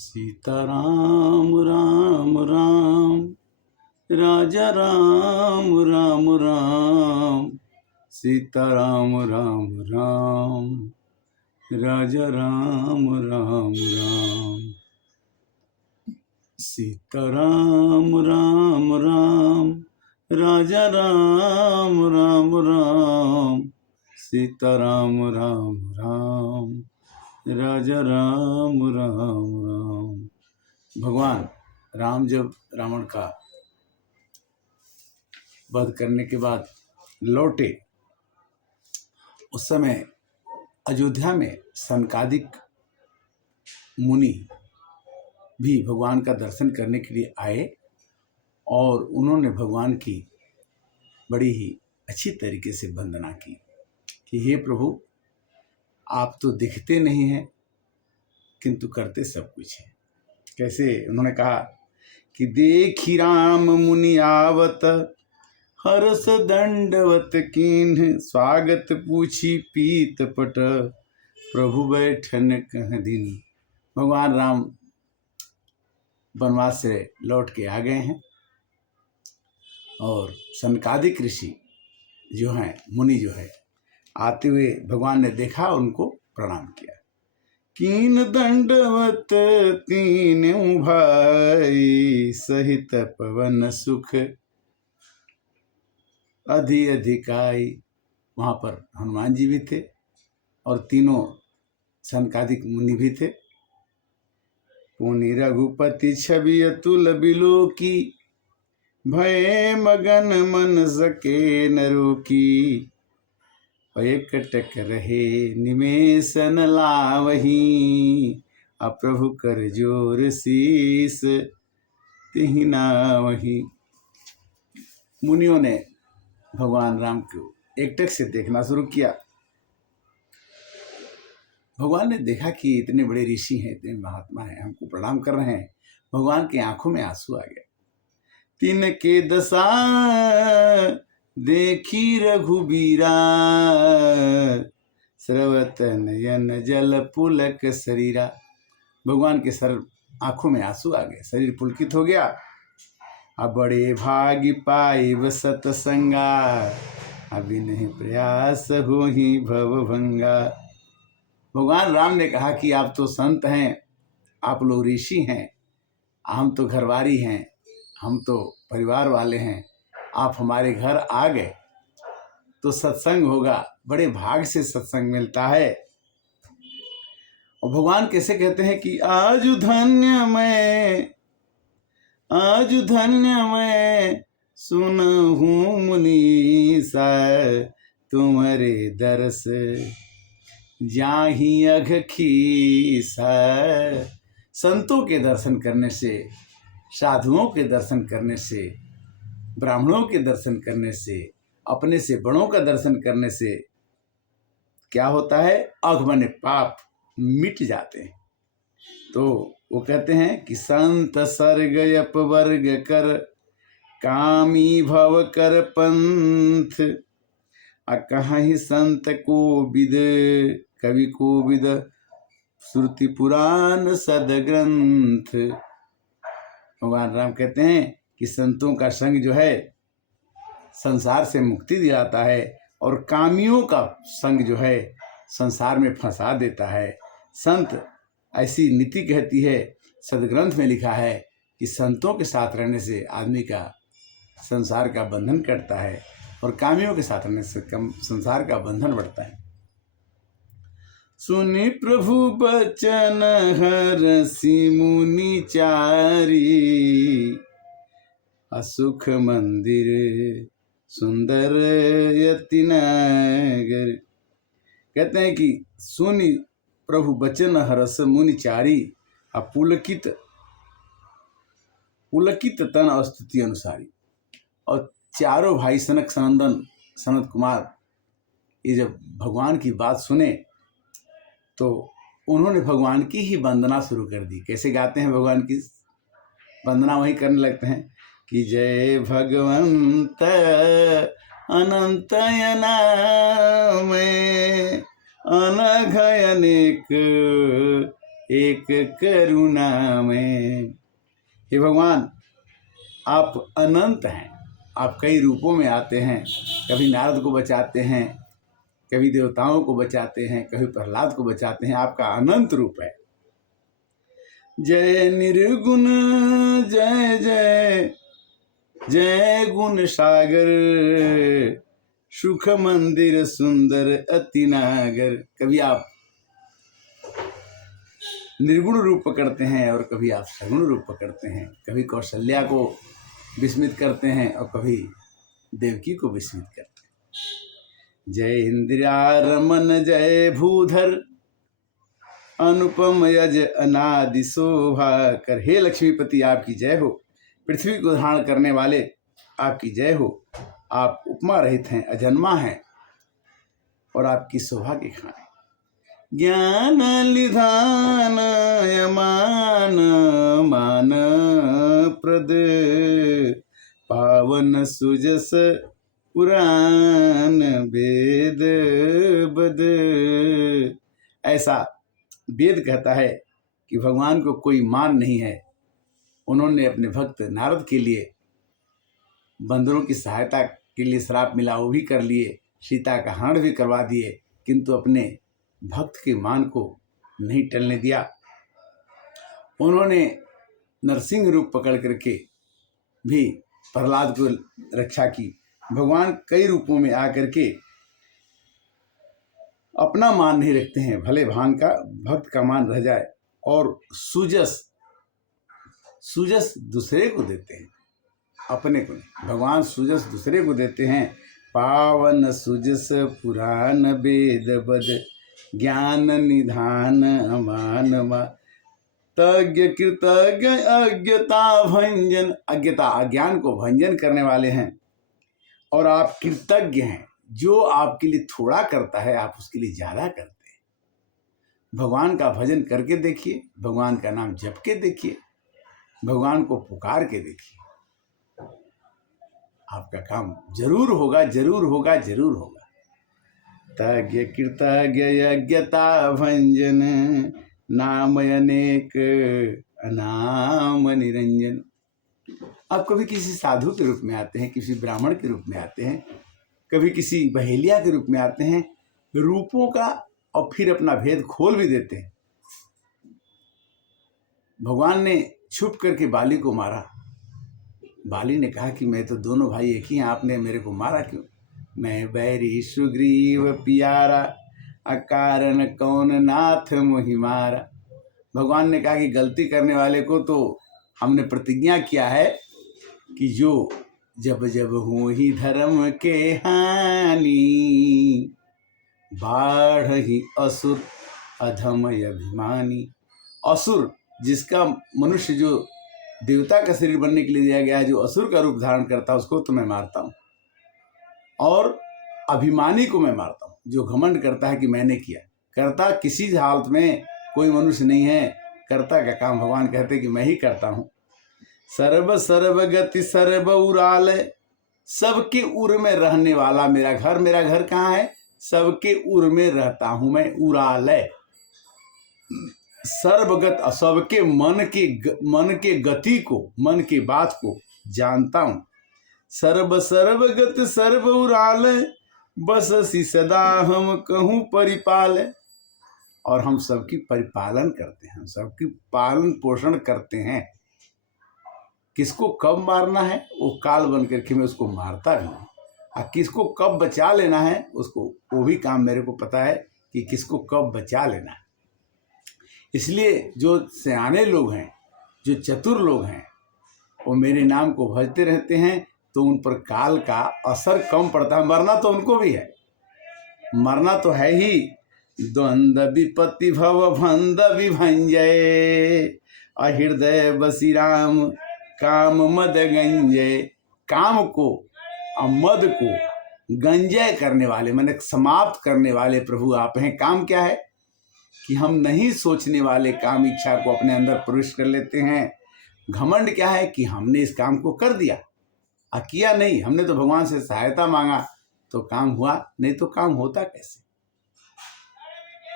सीताराम राम राम राजा राम राम राम। सीताराम राम राम राजा राम राम राम। सीताराम राम राम राजा राम राम राम। सीताराम राम राम राजा राम राम राम। भगवान राम जब रावण का वध करने के बाद लौटे, उस समय अयोध्या में सनकादिक मुनि भी भगवान का दर्शन करने के लिए आए और उन्होंने भगवान की बड़ी ही अच्छी तरीके से वंदना की कि हे प्रभु, आप तो दिखते नहीं हैं किंतु करते सब कुछ है। कैसे? उन्होंने कहा कि देखी राम मुनि आवत, हर्ष दंडवत कीन्ह, स्वागत पूछी पीत पट, प्रभु बैठन कह दिन। भगवान राम वनवास से लौट के आ गए हैं और सनकादिक ऋषि जो हैं, मुनि जो है, आते हुए भगवान ने देखा, उनको प्रणाम किया। कीन दंडवत तीन भाई, सहित पवन सुख अधिकाई। वहाँ पर हनुमान जी भी थे और तीनों सनकादिक मुनि भी थे। पुनि रघुपति छवि अतुल बिलो की, भय मगन मन सके न रोकी, एकटक रहे निमेषन लावही, अप्रभु कर जोर शीस तिहि नावही। मुनियों ने भगवान राम को एकटक से देखना शुरू किया। भगवान ने देखा कि इतने बड़े ऋषि हैं, इतने महात्मा हैं, हमको प्रणाम कर रहे हैं। भगवान की आंखों में आंसू आ गए। तीन के दशा देखी रघुबीरा, स्रवत नयन जल पुलक शरीरा। भगवान के सर आंखों में आंसू आ गए, शरीर पुलकित हो गया। अब बड़े भागी पाई सतसंगा, अभी नहीं प्रयास हो ही भव भंगा। भगवान राम ने कहा कि आप तो संत हैं, आप लोग ऋषि हैं, हम तो घरवारी हैं, हम तो परिवार वाले हैं। आप हमारे घर आ गए तो सत्संग होगा। बड़े भाग से सत्संग मिलता है। और भगवान कैसे कहते हैं कि आज धन्य मैं सुनहूं मुनीसा, तुम्हारे दरस जाहि अघ खीसा। संतों के दर्शन करने से, साधुओं के दर्शन करने से, ब्राह्मणों के दर्शन करने से, अपने से बड़ों का दर्शन करने से क्या होता है? अघ माने पाप मिट जाते हैं। तो वो कहते हैं कि संत सर्ग अपवर्ग कर, कामी भव कर पंथ, अकहि संत को विद, कवि को विद, श्रुति पुराण सदग्रंथ। भगवान राम कहते हैं कि संतों का संग जो है संसार से मुक्ति दिलाता है और कामियों का संग जो है संसार में फंसा देता है। संत ऐसी नीति कहती है, सदग्रंथ में लिखा है कि संतों के साथ रहने से आदमी का संसार का बंधन कटता है और कामियों के साथ रहने से संसार का बंधन बढ़ता है। सुनि प्रभु बचन हरषि मुनि चारी, असुख मंदिर सुंदर यति नगर। कहते हैं कि सुनि प्रभु बचन हरस मुनि चारी, पुलकित तन और स्तुति अनुसारी। और चारों भाई सनक सनंदन सनत कुमार ये जब भगवान की बात सुने तो उन्होंने भगवान की ही वंदना शुरू कर दी। कैसे गाते हैं भगवान की वंदना? वही करने लगते हैं कि जय भगवंत अनंत नाम, अनघ अनेक एक करुणामय। हे भगवान, आप अनंत हैं, आप कई रूपों में आते हैं। कभी नारद को बचाते हैं, कभी देवताओं को बचाते हैं, कभी प्रहलाद को बचाते हैं। आपका अनंत रूप है। जय निर्गुण जय जय जय गुण सागर, सुख मंदिर सुंदर अति नागर। कभी आप निर्गुण रूप पकड़ते हैं और कभी आप सगुण रूप पकड़ते हैं। कभी कौशल्या को विस्मित करते हैं और कभी देवकी को विस्मित करते हैं। जय इंदिरा रमन जय भूधर, अनुपम यज अनादि शोभा कर। हे लक्ष्मीपति, आपकी जय हो। पृथ्वी को धारण करने वाले आपकी जय हो। आप उपमा रहित हैं, अजन्मा हैं और आपकी शोभा के खाने। ज्ञान निधान यमान मान प्रद, पावन सुजस पुराण वेद बद। ऐसा वेद कहता है कि भगवान को कोई मान नहीं है। उन्होंने अपने भक्त नारद के लिए बंदरों की सहायता के लिए श्राप मिला, वो भी कर लिए, सीता का हरण भी करवा दिए, किंतु अपने भक्त के मान को नहीं टलने दिया। उन्होंने नरसिंह रूप पकड़ करके भी प्रहलाद को रक्षा की। भगवान कई रूपों में आकर के अपना मान नहीं रखते हैं, भले भान का भक्त का मान रह जाए। और सुजस दूसरे को देते हैं, अपने को नहीं। भगवान सुजस दूसरे को देते हैं। पावन सुजस पुराण वेद बद, ज्ञान निधान अमान मा। तज्ञ कृतज्ञ अज्ञता भंजन, अज्ञता अज्ञान को भंजन करने वाले हैं। और आप कृतज्ञ हैं, जो आपके लिए थोड़ा करता है आप उसके लिए ज्यादा करते हैं। भगवान का भजन करके देखिए, भगवान का नाम जप के देखिए, भगवान को पुकार के देखिए, आपका काम जरूर होगा, जरूर होगा, जरूर होगा। तज्ञ कृतज्ञ यज्ञता भंजन, नाम अनेक अनाम निरंजन। आप कभी किसी साधु के रूप में आते हैं, किसी ब्राह्मण के रूप में आते हैं, कभी किसी बहेलिया के रूप में आते हैं, रूपों का और फिर अपना भेद खोल भी देते हैं। भगवान ने छुप करके बाली को मारा। बाली ने कहा कि मैं तो दोनों भाई एक ही हैं, आपने मेरे को मारा क्यों? मैं बैरी सुग्रीव पियारा, अकारण कौन नाथ मोहि मारा। भगवान ने कहा कि गलती करने वाले को तो हमने प्रतिज्ञा किया है कि जो जब जब हो ही धर्म के हानि, बाढ़ ही असुर अधम अभिमानी। असुर जिसका मनुष्य जो देवता का शरीर बनने के लिए दिया गया है, जो असुर का रूप धारण करता है, उसको तो मैं मारता हूँ। और अभिमानी को मैं मारता हूँ, जो घमंड करता है कि मैंने किया। करता किसी हालत में कोई मनुष्य नहीं है, कर्ता का काम भगवान कहते कि मैं ही करता हूँ। सर्व सर्व गति सर्व उराल, सबके उर में रहने वाला मेरा घर कहाँ है? सबके उर में रहता हूँ मैं, उराल है। सर्वगत, सबके मन के गति को, मन की बात को जानता हूँ। सर्व सर्वगत सर्व उराल, बससी सदा हम कहूँ परिपाल। और हम सबकी परिपालन करते हैं, हम सबकी पालन पोषण करते हैं। किसको कब मारना है वो काल बन करके मैं उसको मारता भी हूँ, और किसको कब बचा लेना है उसको, वो भी काम मेरे को पता है कि किसको कब बचा लेना है। इसलिए जो सियाने लोग हैं, जो चतुर लोग हैं, वो मेरे नाम को भजते रहते हैं, तो उन पर काल का असर कम पड़ता है। मरना तो उनको भी है, मरना तो है ही। द्वंद्व विपत्ति भव भंद विभंजय, अहृदय बसी राम काम मद गंजय। काम को और मद को गंजय करने वाले, मैंने समाप्त करने वाले प्रभु आप हैं। काम क्या है कि हम नहीं सोचने वाले काम इच्छा को अपने अंदर प्रवेश कर लेते हैं। घमंड क्या है कि हमने इस काम को कर दिया, किया नहीं, हमने तो भगवान से सहायता मांगा तो काम हुआ, नहीं तो काम होता कैसे।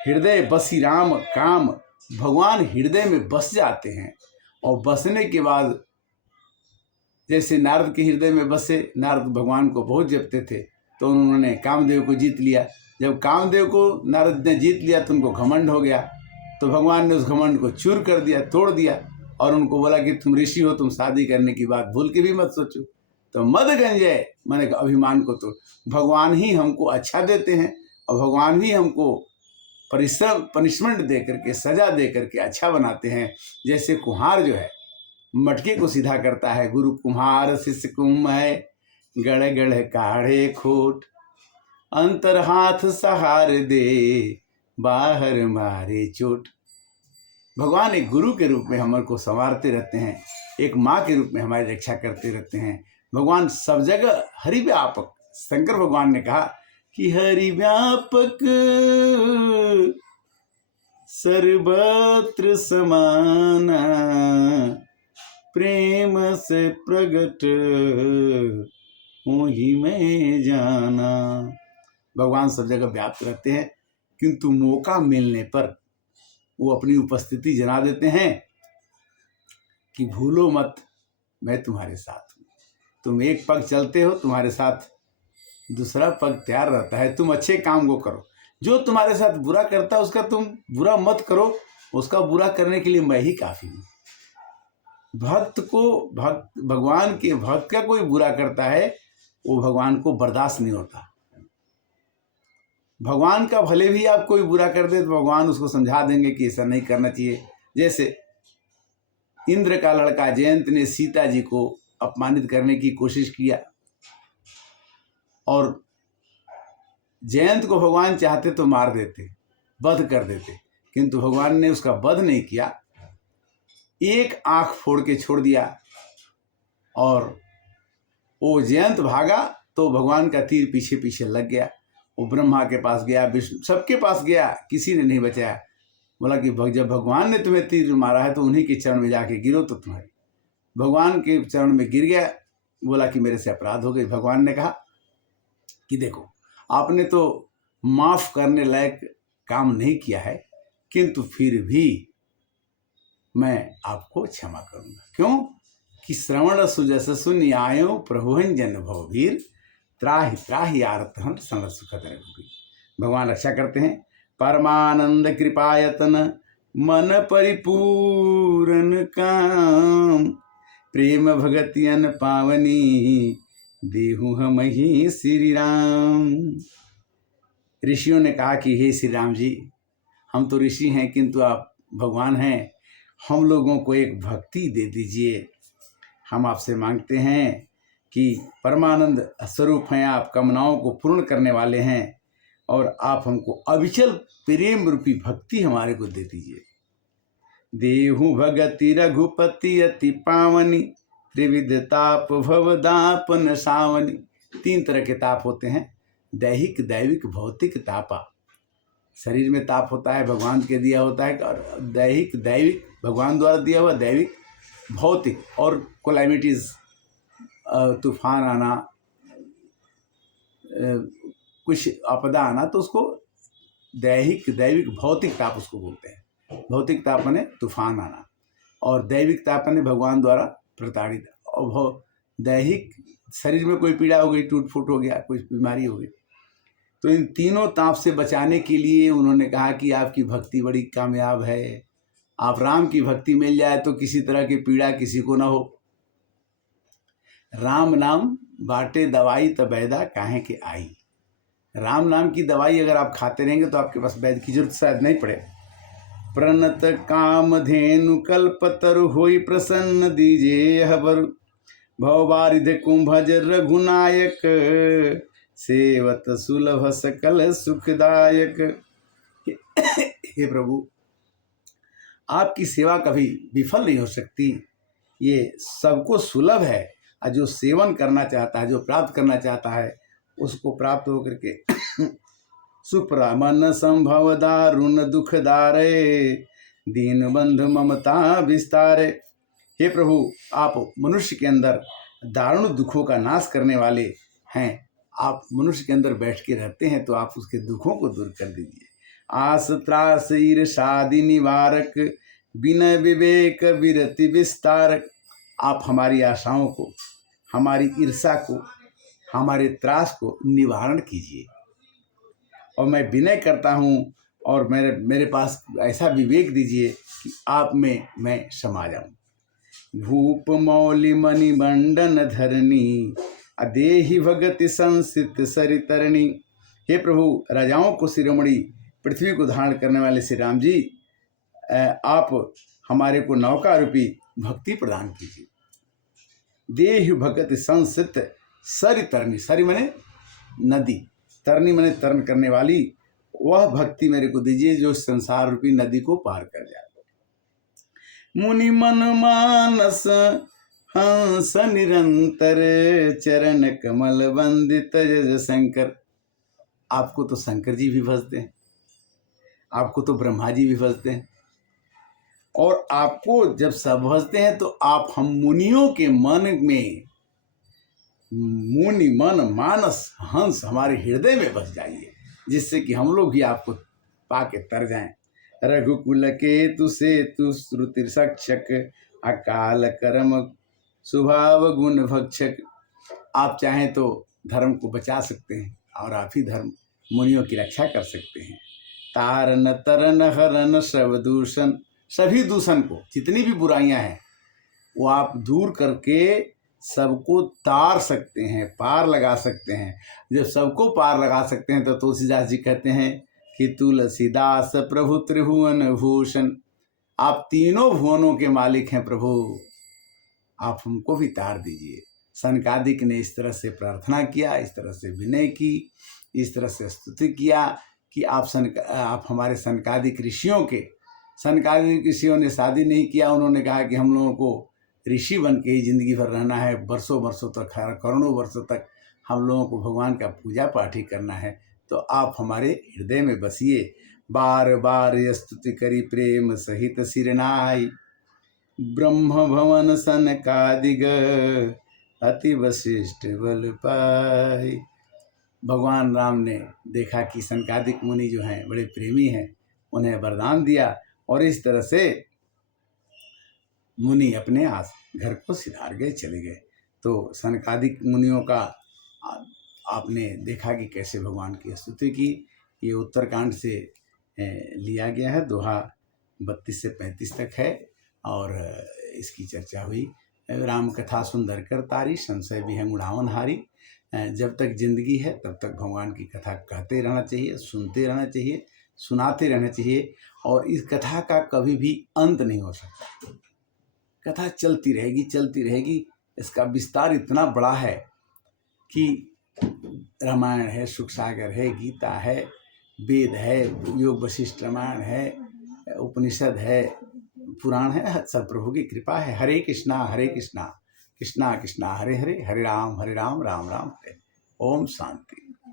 हृदय बसी राम काम भगवान हृदय में बस जाते हैं। और बसने के बाद जैसे नारद के हृदय में बसे, नारद भगवान को बहुत जपते थे, तो उन्होंने कामदेव को जीत लिया। जब कामदेव को नारद ने जीत लिया तो उनको घमंड हो गया, तो भगवान ने उस घमंड को चूर कर दिया, तोड़ दिया, और उनको बोला कि तुम ऋषि हो, तुम शादी करने की बात भूल के भी मत सोचो। तो मद गंजय माने अभिमान को तो भगवान ही हमको अच्छा देते हैं, और भगवान ही हमको पनिशमेंट दे करके, सजा दे करके अच्छा बनाते हैं। जैसे कुम्हार जो है मटके को सीधा करता है, गुरु कुम्हार शिष्य कुम्भ है, गढ़ गढ़ काढ़े खोट, अंतर हाथ सहार दे, बाहर मारे चोट। भगवान एक गुरु के रूप में हमारे को संवारते रहते हैं, एक माँ के रूप में हमारी रक्षा करते रहते हैं। भगवान सब जगह हरि व्यापक। शंकर भगवान ने कहा कि हरि व्यापक सर्वत्र समाना, प्रेम से प्रगट हूँ ही मैं जाना। भगवान सब जगह व्याप्त रहते हैं, किंतु मौका मिलने पर वो अपनी उपस्थिति जना देते हैं कि भूलो मत, मैं तुम्हारे साथ हूँ। तुम एक पग चलते हो, तुम्हारे साथ दूसरा पग तैयार रहता है। तुम अच्छे काम को करो, जो तुम्हारे साथ बुरा करता है उसका तुम बुरा मत करो, उसका बुरा करने के लिए मैं ही काफ़ी हूँ। भक्त को भगवान के भक्त का कोई बुरा करता है, वो भगवान को बर्दाश्त नहीं होता। भगवान का भले भी आप कोई बुरा कर दे तो भगवान उसको समझा देंगे कि ऐसा नहीं करना चाहिए। जैसे इंद्र का लड़का जयंत ने सीता जी को अपमानित करने की कोशिश किया, और जयंत को भगवान चाहते तो मार देते, वध कर देते, किंतु भगवान ने उसका वध नहीं किया, एक आंख फोड़ के छोड़ दिया। और वो जयंत भागा तो भगवान का तीर पीछे पीछे लग गया। वो ब्रह्मा के पास गया, विष्णु सबके पास गया, किसी ने नहीं बचाया। बोला कि जब भगवान ने तुम्हें तीर मारा है तो उन्हीं के चरण में जाके गिरो तो तुम्हारी। भगवान के चरण में गिर गया, बोला कि मेरे से अपराध हो गई। भगवान ने कहा कि देखो, आपने तो माफ करने लायक काम नहीं किया है, किंतु फिर भी मैं आपको क्षमा करूंगा। क्यों कि श्रवण सुजससु न्यायो प्रभुभंजन भवभीर, त्राहि त्राहि आर्तहं सनत सुखद रघुबीर। भगवान रक्षा करते हैं। परमानंद कृपायतन मन परिपूरन काम, प्रेम भगतियन पावनी देहु हम ही श्री राम। ऋषियों ने कहा कि हे श्री राम जी, हम तो ऋषि हैं किंतु आप भगवान हैं, हम लोगों को एक भक्ति दे दीजिए। हम आपसे मांगते हैं कि परमानंद स्वरूप हैं आप, कामनाओं को पूर्ण करने वाले हैं, और आप हमको अविचल प्रेम रूपी भक्ति हमारे को दे दीजिए। देहु भगति रघुपति अति पावनी, त्रिविध ताप भवदापन सावनी। 3 तरह के ताप होते हैं, दैहिक दैविक भौतिक तापा। शरीर में ताप होता है, भगवान के दिया होता है, और दैहिक दैविक भगवान द्वारा दिया हुआ, दैविक भौतिक और कैलामिटीज, तूफान आना, कुछ आपदा आना, तो उसको दैहिक दैविक भौतिक ताप उसको बोलते हैं। भौतिक ताप माने तूफान आना, और दैविक ताप माने भगवान द्वारा प्रताड़ित। और दैहिक शरीर में कोई पीड़ा हो गई, टूट फूट हो गया, कोई बीमारी हो गई, तो इन तीनों ताप से बचाने के लिए उन्होंने कहा कि आपकी भक्ति बड़ी कामयाब है। आप राम की भक्ति मिल जाए तो किसी तरह की पीड़ा किसी को ना हो। राम नाम बाटे दवाई तबैदा काहे के आई। राम नाम की दवाई अगर आप खाते रहेंगे तो आपके पास वैद्य की जरूरत शायद नहीं पड़े। प्रणत काम धेनु कल्पतरु होई प्रसन्न दीजिए हबर, भवबारिध कुंभज रघुनायक, सेवत सुलभ सकल सुखदायक। हे प्रभु, आपकी सेवा कभी विफल नहीं हो सकती। ये सबको सुलभ है, और जो सेवन करना चाहता है, जो प्राप्त करना चाहता है, उसको प्राप्त होकर के सुप्रामन संभव दारुण दुखदारे, दीन बंधु ममता विस्तारे। हे प्रभु, आप मनुष्य के अंदर दारुण दुखों का नाश करने वाले हैं। आप मनुष्य के अंदर बैठ के रहते हैं, तो आप उसके दुखों को दूर कर दीजिए। आस त्रास ईर्षादि निवारक, विनय विवेक विरति विस्तारक। आप हमारी आशाओं को, हमारी ईर्षा को, हमारे त्रास को निवारण कीजिए। और मैं विनय करता हूँ, और मेरे पास ऐसा विवेक दीजिए कि आप में मैं समा जाऊँ। भूप मौलि मणि मंडन धरणी, अदेहि भगति संसित सरितरणी। हे प्रभु, राजाओं को शिरोमणि, पृथ्वी को धारण करने वाले श्री राम जी, आप हमारे को नौका रूपी भक्ति प्रदान कीजिए। देहि भगति संसित सरितरणी, सरि मने नदी, तरनी मने तरण करने वाली, वह भक्ति मेरे को दीजिए जो संसार रूपी नदी को पार कर जाए। मुनि मन मानस हंस निरंतर, चरण कमल वंदित जज शंकर। आपको तो शंकर जी भी भजते हैं, आपको तो ब्रह्मा जी भी भजते हैं, और आपको जब सब भजते हैं तो आप हम मुनियों के मन में, मुनि मन मानस हंस हमारे हृदय में बस जाइए, जिससे कि हम लोग भी आपको पाके तर जाएं। रघुकुल के तु से तु श्रुति सक्षक, अकाल कर्म स्वभाव गुण भक्षक। आप चाहें तो धर्म को बचा सकते हैं, और आप ही धर्म मुनियों की रक्षा कर सकते हैं। तारन तरन हरन सब दूषण, सभी दूषण को, जितनी भी बुराइयां हैं वो आप दूर करके सबको तार सकते हैं, पार लगा सकते हैं। जब सबको पार लगा सकते हैं तो तुलसीदास जी कहते हैं कि तुलसीदास प्रभु त्रिभुवन भूषण। आप तीनों भुवनों के मालिक हैं प्रभु, आप हमको भी तार दीजिए। सनकादिक ने इस तरह से प्रार्थना किया, इस तरह से विनय की, इस तरह से स्तुति किया कि आप हमारे सनकादिक ऋषियों के, सनकादिक ऋषियों ने शादी नहीं किया, उन्होंने कहा कि हम लोगों को ऋषि बन के ही जिंदगी भर रहना है, वर्षों वर्षों तक, करोड़ों वर्षों तक हम लोगों को भगवान का पूजा पाठ ही करना है। तो आप हमारे हृदय में बसिए। बार बार स्तुति करी प्रेम सहित सिरनाई, ब्रह्म भवन सनकादिक अति वशिष्ठ बल पाई। भगवान राम ने देखा कि सनकादिक मुनि जो हैं बड़े प्रेमी हैं, उन्हें वरदान दिया, और इस तरह से मुनि अपने घर को सिधार गए, चले गए। तो सनकादिक मुनियों का आपने देखा कि कैसे भगवान की स्तुति की। ये उत्तरकांड से लिया गया है, दोहा 32 से 35 तक है, और इसकी चर्चा हुई। राम कथा सुंदर कर तारी, संशय भी है मुढ़ावन हारी। जब तक जिंदगी है तब तक भगवान की कथा कहते रहना चाहिए, सुनते रहना चाहिए, सुनाते रहना चाहिए, और इस कथा का कभी भी अंत नहीं हो सकता। कथा चलती रहेगी, चलती रहेगी। इसका विस्तार इतना बड़ा है कि रामायण है, सुख सागर है, गीता है, वेद है, योग वशिष्ठ रामायण है, उपनिषद है, पुराण है, सब प्रभु की कृपा है। हरे कृष्णा कृष्णा कृष्णा हरे हरे, हरे राम राम राम हरे। ओम शांति।